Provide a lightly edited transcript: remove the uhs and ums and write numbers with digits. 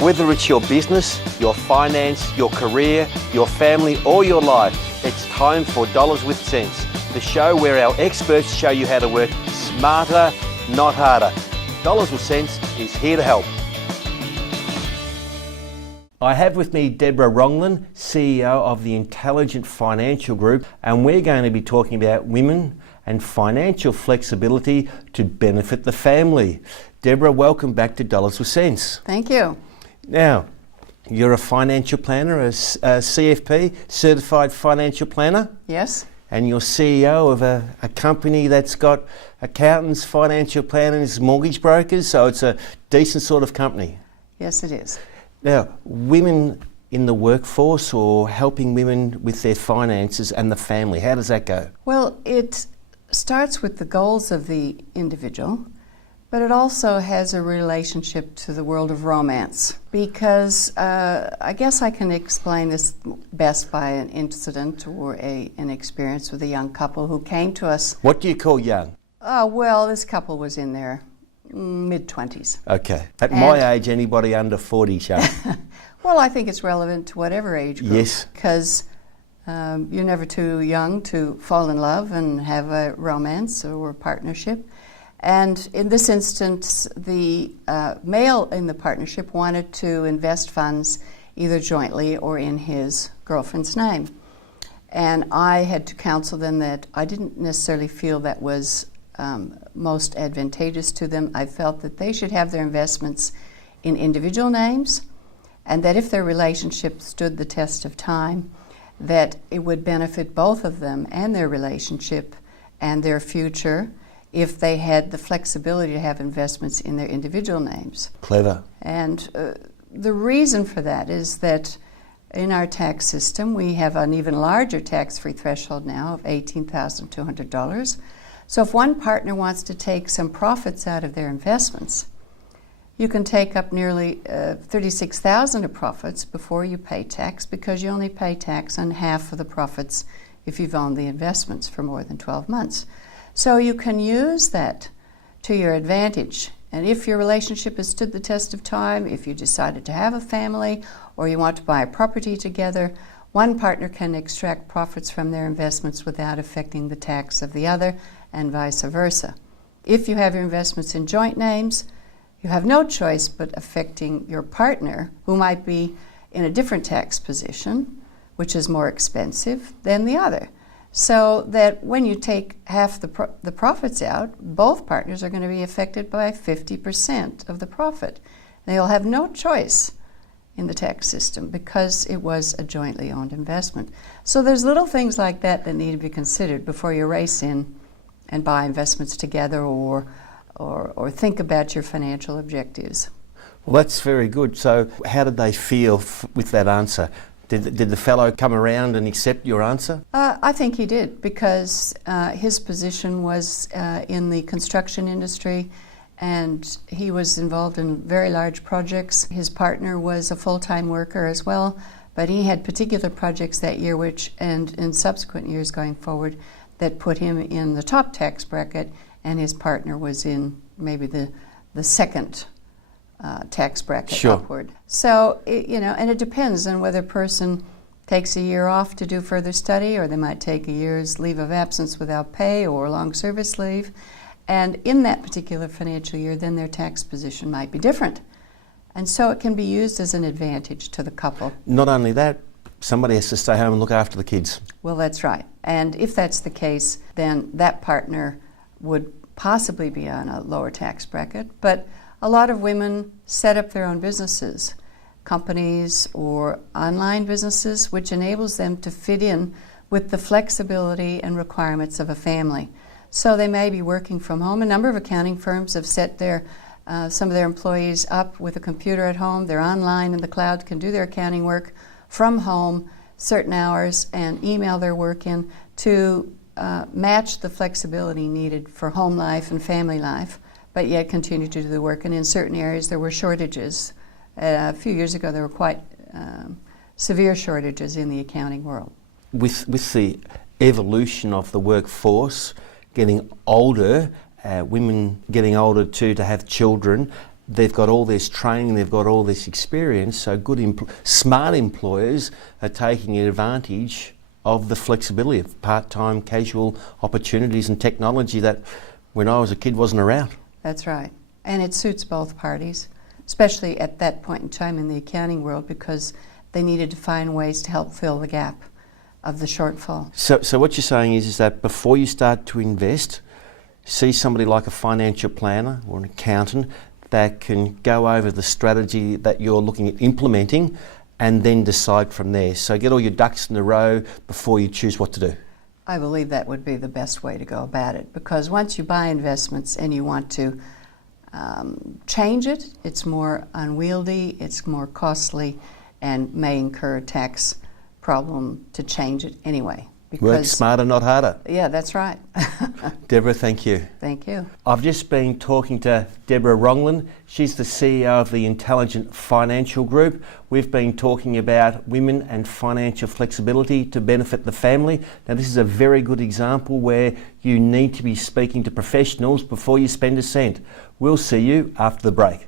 Whether it's your business, your finance, your career, your family or your life, it's time for Dollars with Sense, the show where our experts show you how to work smarter, not harder. Dollars with Sense is here to help. I have with me Deborah Rognlien, CEO of the Intelligent Financial Group, and we're going to be talking about women and financial flexibility to benefit the family. Deborah, welcome back to Dollars with Sense. Thank you. Now, you're a financial planner, a CFP, Certified Financial Planner. Yes. And you're CEO of a company that's got accountants, financial planners, mortgage brokers, so it's a decent sort of company. Yes, it is. Now, women in the workforce or helping women with their finances and the family, how does that go? Well, it starts with the goals of the individual, but it also has a relationship to the world of romance, because I guess I can explain this best by an incident or an experience with a young couple who came to us. What do you call young? Well, this couple was in their mid-20s. Okay. At my age, anybody under 40, Sharon? Well, I think it's relevant to whatever age group. Yes. Because you're never too young to fall in love and have a romance or a partnership. And in this instance, the male in the partnership wanted to invest funds either jointly or in his girlfriend's name. And I had to counsel them that I didn't necessarily feel that was most advantageous to them. I felt that they should have their investments in individual names, and that if their relationship stood the test of time, that it would benefit both of them and their relationship and their future if they had the flexibility to have investments in their individual names. Clever. And the reason for that is that in our tax system, we have an even larger tax-free threshold now of $18,200. So if one partner wants to take some profits out of their investments, you can take up nearly $36,000 of profits before you pay tax, because you only pay tax on half of the profits if you've owned the investments for more than 12 months. So you can use that to your advantage. And if your relationship has stood the test of time, if you decided to have a family or you want to buy a property together, one partner can extract profits from their investments without affecting the tax of the other, and vice versa. If you have your investments in joint names, you have no choice but affecting your partner, who might be in a different tax position, which is more expensive than the other. So that when you take half the profits out, both partners are going to be affected by 50% of the profit. They'll have no choice in the tax system because it was a jointly owned investment. So there's little things like that that need to be considered before you race in and buy investments together or think about your financial objectives. Well, that's very good. So how did they feel with that answer? Did the fellow come around and accept your answer? I think he did, because his position was in the construction industry, and he was involved in very large projects. His partner was a full-time worker as well, but he had particular projects that year, and in subsequent years going forward, that put him in the top tax bracket, and his partner was in maybe the second tax bracket. Sure. Upward. So, and it depends on whether a person takes a year off to do further study, or they might take a year's leave of absence without pay or long service leave. And in that particular financial year, then their tax position might be different. And so it can be used as an advantage to the couple. Not only that, somebody has to stay home and look after the kids. Well, that's right. And if that's the case, then that partner would possibly be on a lower tax bracket. But a lot of women set up their own businesses, companies or online businesses, which enables them to fit in with the flexibility and requirements of a family. So they may be working from home. A number of accounting firms have set some of their employees up with a computer at home. They're online in the cloud, can do their accounting work from home, certain hours, and email their work in to match the flexibility needed for home life and family life, but yet continue to do the work. And in certain areas there were shortages. A few years ago there were quite severe shortages in the accounting world. With the evolution of the workforce getting older, women getting older too to have children, they've got all this training, they've got all this experience, so smart employers are taking advantage of the flexibility of part-time casual opportunities and technology that when I was a kid wasn't around. That's right. And it suits both parties, especially at that point in time in the accounting world, because they needed to find ways to help fill the gap of the shortfall. So what you're saying is that before you start to invest, see somebody like a financial planner or an accountant that can go over the strategy that you're looking at implementing and then decide from there. So get all your ducks in a row before you choose what to do. I believe that would be the best way to go about it, because once you buy investments and you want to change it, it's more unwieldy, it's more costly, and may incur a tax problem to change it anyway. Work smarter, not harder. Yeah, that's right. Deborah, thank you. Thank you. I've just been talking to Deborah Rognlien. She's the CEO of the Intelligent Financial Group. We've been talking about women and financial flexibility to benefit the family. Now, this is a very good example where you need to be speaking to professionals before you spend a cent. We'll see you after the break.